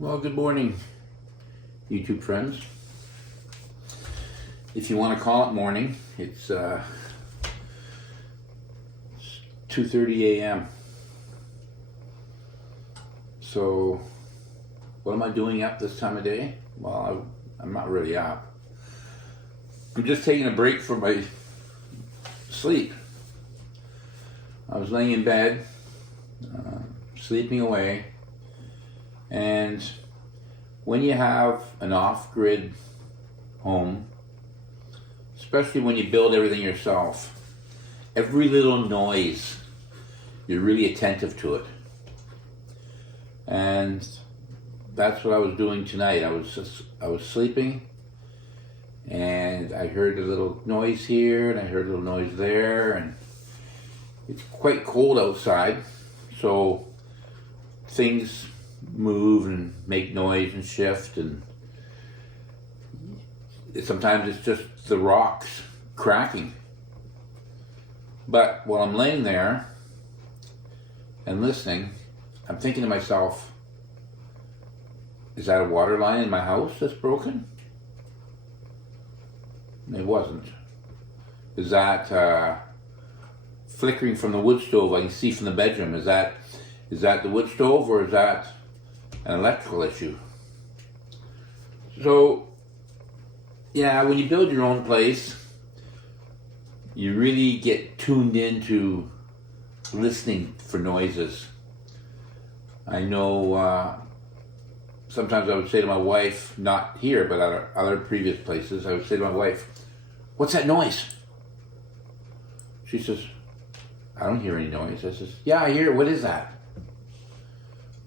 Well, good morning, YouTube friends. If you want to call it morning, it's 2:30 a.m. So, what am I doing up this time of day? Well, I'm not really up. I'm just taking a break from my sleep. I was laying in bed, sleeping away. And when you have an off-grid home, especially when you build everything yourself, every little noise, you're really attentive to it. And that's what I was doing tonight. I was sleeping, and I heard a little noise here, and I heard a little noise there, and it's quite cold outside, so things move and make noise and shift, and sometimes it's just the rocks cracking. But while I'm laying there and listening, I'm thinking to myself, is that a water line in my house that's broken? It wasn't. Is that flickering from the wood stove I can see from the bedroom? Is that the wood stove, or is that an electrical issue? So, yeah, when you build your own place, you really get tuned into listening for noises. I know sometimes I would say to my wife, not here, but at other previous places, I would say to my wife, "What's that noise?" She says, "I don't hear any noise." I says, "Yeah, I hear it. What is that?"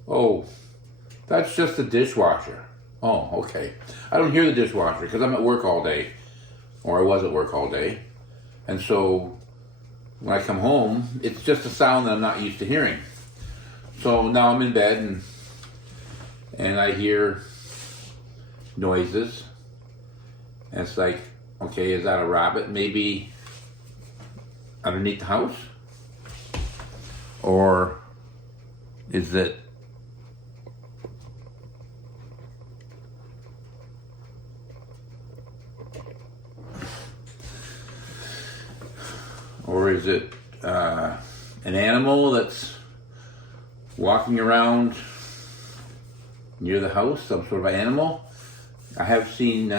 "Oh, that's just the dishwasher." "Oh, okay." I don't hear the dishwasher because I'm at work all day, or I was at work all day. And so when I come home, it's just a sound that I'm not used to hearing. So now I'm in bed and I hear noises. And it's like, okay, is that a rabbit maybe underneath the house? Or is it an animal that's walking around near the house, some sort of animal? I have seen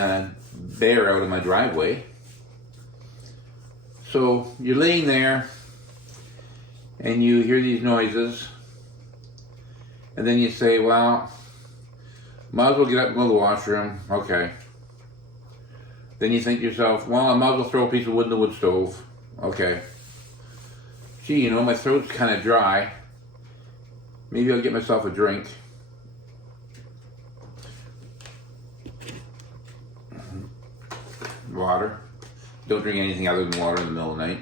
bear out of my driveway. So you're laying there and you hear these noises, and then you say, well, might as well get up and go to the washroom. Okay. Then you think to yourself, well, I might as well throw a piece of wood in the wood stove. Okay. Gee, my throat's kind of dry. Maybe I'll get myself a drink. Water. Don't drink anything other than water in the middle of the night.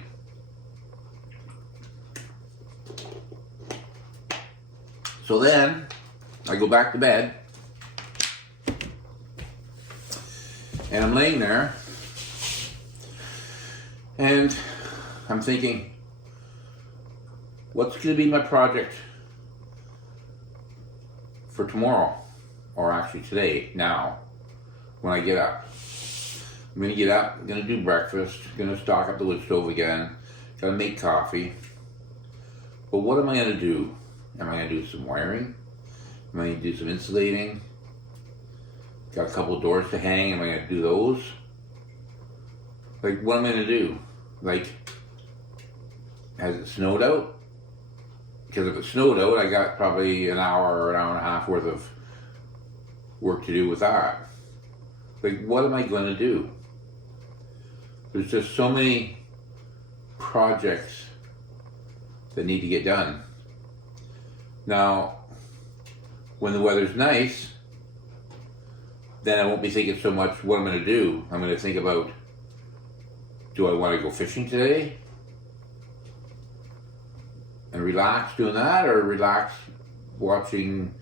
So then, I go back to bed, and I'm laying there, and I'm thinking, what's going to be my project for tomorrow, or actually today, now, when I get up? I'm going to get up, I'm going to do breakfast, going to stock up the wood stove again, going to make coffee. But what am I going to do? Am I going to do some wiring? Am I going to do some insulating? Got a couple of doors to hang, am I going to do those? Like, what am I going to do? Like, has it snowed out? Because if it snowed out, I got probably an hour or an hour and a half worth of work to do with that. Like, what am I going to do? There's just so many projects that need to get done. Now, when the weather's nice, then I won't be thinking so much what I'm going to do. I'm going to think about, do I want to go fishing today? And relax doing that, or relax watching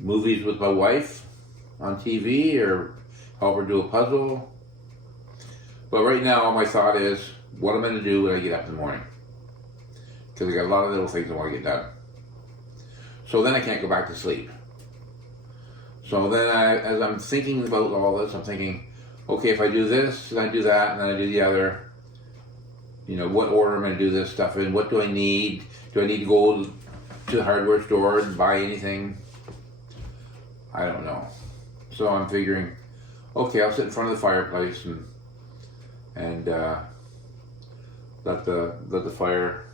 movies with my wife on TV, or help her do a puzzle. But right now, my thought is, what am I going to do when I get up in the morning? Because I got a lot of little things I want to get done. So then I can't go back to sleep. So then as I'm thinking about all this, I'm thinking, okay, if I do this, and I do that, and then I do the other, what order am I going to do this stuff in? What do I need? Do I need to go to the hardware store and buy anything? I don't know. So I'm figuring, okay, I'll sit in front of the fireplace and let the fire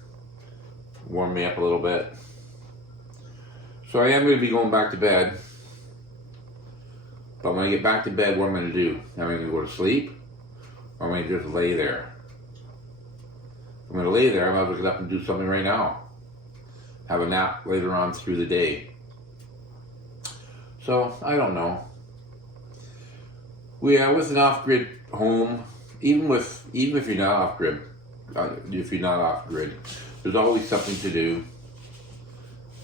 warm me up a little bit. So I am going to be going back to bed. But when I get back to bed, what am I going to do? Am I going to go to sleep? Or am I going to just lay there? If I'm going to lay there, I might as well get up and do something right now. Have a nap later on through the day. So, I don't know. With an off-grid home, even if you're not off-grid, there's always something to do.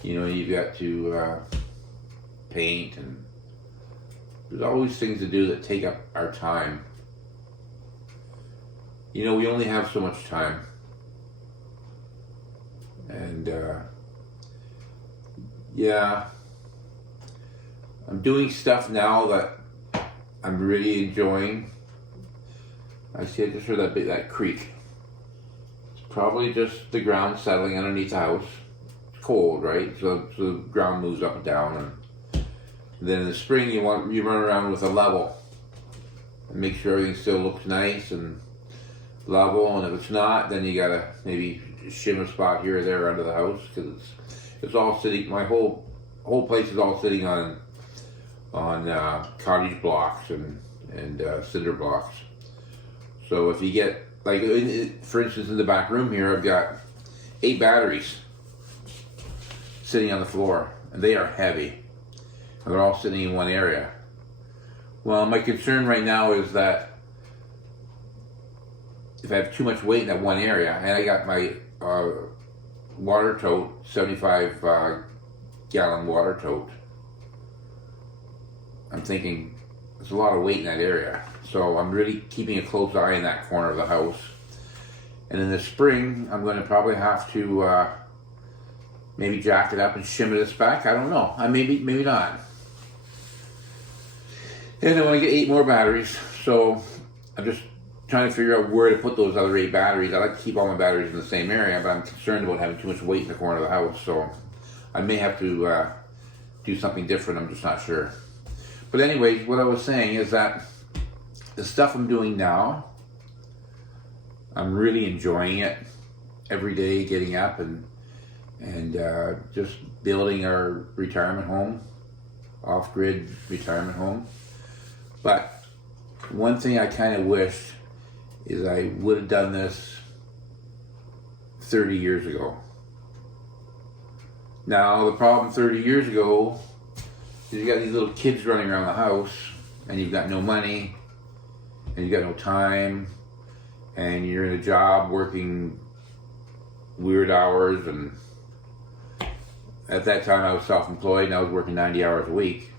You've got to paint, and there's always things to do that take up our time. We only have so much time. And, yeah, I'm doing stuff now that I'm really enjoying. I see I just heard that creak. It's probably just the ground settling underneath the house. It's cold, right? So the ground moves up and down, and then in the spring you run around with a level and make sure everything still looks nice and level. And if it's not, then you gotta maybe shim a spot here or there under the house, because it's all sitting. My whole place is all sitting on cottage blocks and cinder blocks. So if you get, like, for instance, in the back room here, I've got 8 batteries sitting on the floor, and they are heavy, and they're all sitting in one area. Well, my concern right now is that if I have too much weight in that one area, and I got my water tote, 75 gallon water tote, I'm thinking there's a lot of weight in that area. So I'm really keeping a close eye in that corner of the house. And in the spring, I'm going to probably have to maybe jack it up and shim it back. I don't know. Maybe not. And then when I get 8 more batteries, so I'm just trying to figure out where to put those other 8 batteries. I like to keep all my batteries in the same area, but I'm concerned about having too much weight in the corner of the house. So I may have to do something different. I'm just not sure. But anyways, what I was saying is that the stuff I'm doing now, I'm really enjoying it. Every day, getting up and just building our retirement home, off-grid retirement home. But one thing I kind of wish is I would have done this 30 years ago. Now, the problem 30 years ago is you got these little kids running around the house, and you've got no money, and you've got no time, and you're in a job working weird hours. And at that time I was self-employed, and I was working 90 hours a week.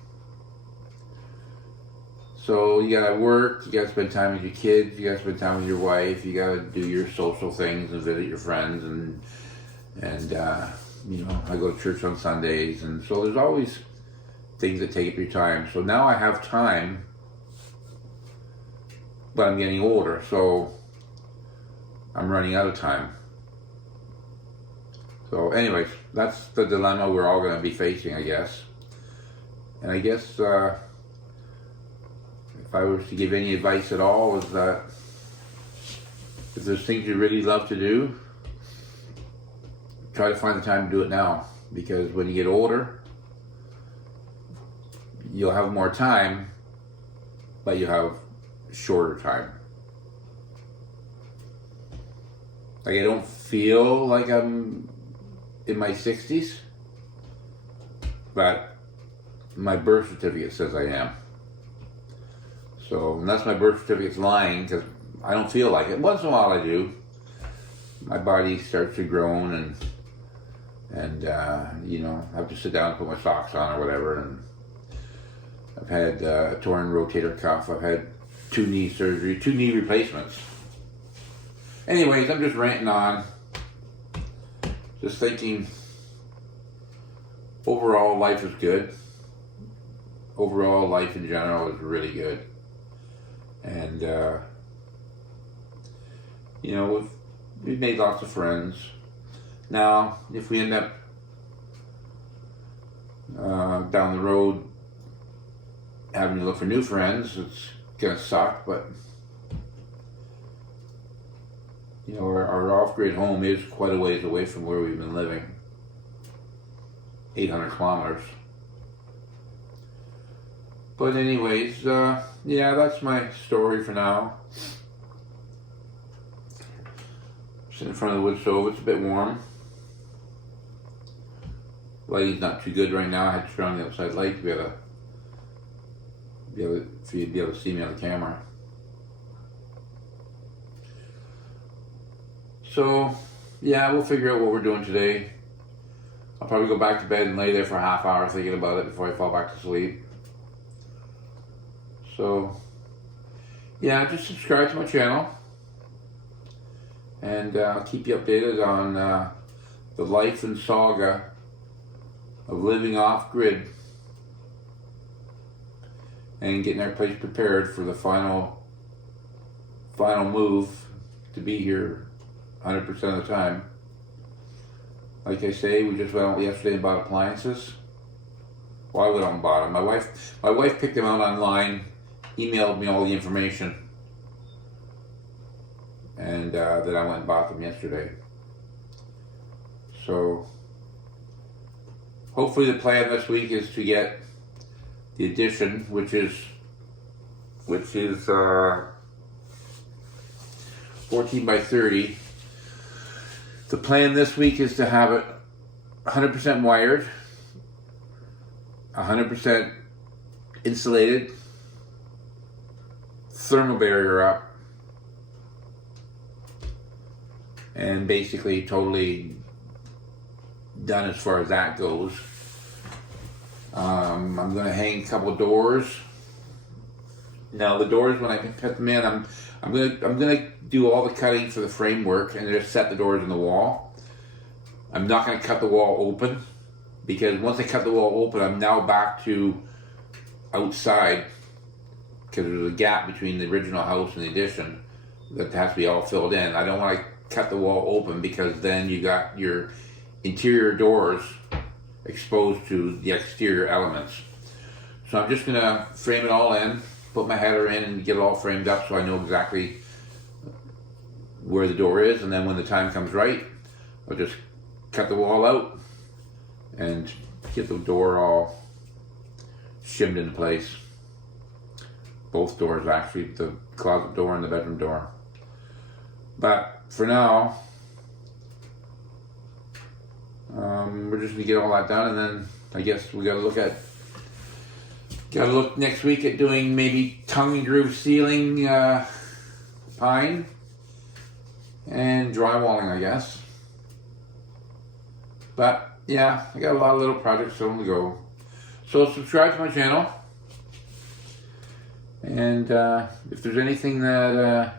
So you gotta work, you gotta spend time with your kids, you gotta spend time with your wife, you gotta do your social things and visit your friends, and I go to church on Sundays, and so there's always things that take up your time. So now I have time, but I'm getting older, so I'm running out of time. So anyways, that's the dilemma we're all going to be facing, I guess. And I guess if I was to give any advice at all, is that if there's things you really love to do, try to find the time to do it now. Because when you get older, you'll have more time, but you have shorter time. Like, I don't feel like I'm in my 60s, but my birth certificate says I am. So unless my birth certificate's lying, because I don't feel like it. Once in a while I do. My body starts to groan, and I have to sit down and put my socks on or whatever. And I've had a torn rotator cuff. I've had 2 knee surgery, 2 knee replacements. Anyways, I'm just ranting on. Just thinking, overall, life is good. overall life in general is really good. And, you know, we've made lots of friends. Now, if we end up down the road having to look for new friends, it's gonna suck, but you know, our off-grid home is quite a ways away from where we've been living. 800 kilometers. But anyways, yeah, that's my story for now. Sitting in front of the wood stove, it's a bit warm. Lighting's not too good right now. I had to turn on the outside light to be able to see me on the camera. So, yeah, we'll figure out what we're doing today. I'll probably go back to bed and lay there for a half hour thinking about it before I fall back to sleep. So, yeah, just subscribe to my channel. And I'll keep you updated on the life and saga of living off-grid and getting our place prepared for the final move to be here 100% of the time. Like I say, we just went out yesterday and bought appliances. Well, I went out and bought them. My wife picked them out online, emailed me all the information, and then I went and bought them yesterday. So hopefully the plan this week is to get the addition, which is 14 by 30. The plan this week is to have it 100% wired, 100% insulated, thermal barrier up, and basically totally done as far as that goes. I'm going to hang a couple doors. Now the doors, when I put them in, I'm going to do all the cutting for the framework and just set the doors in the wall. I'm not going to cut the wall open, because once I cut the wall open, I'm now back to outside, because there's a gap between the original house and the addition that has to be all filled in. I don't want to cut the wall open, because then you got your interior doors exposed to the exterior elements. So I'm just going to frame it all in, put my header in and get it all framed up so I know exactly where the door is, and then when the time comes right, I'll just cut the wall out and get the door all shimmed into place. Both doors, actually, the closet door and the bedroom door. But for now, we're just gonna get all that done, and then I guess we gotta look next week at doing maybe tongue and groove ceiling, pine, and drywalling, I guess. But yeah, I got a lot of little projects on the go. So subscribe to my channel, and if there's anything that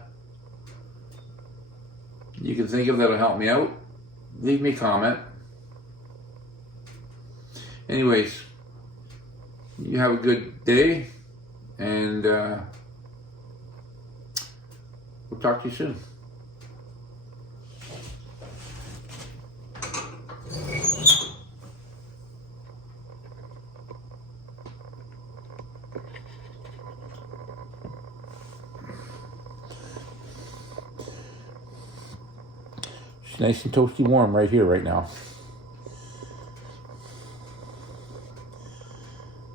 you can think of that'll help me out, leave me a comment. Anyways, you have a good day, and we'll talk to you soon. It's nice and toasty warm right here, right now.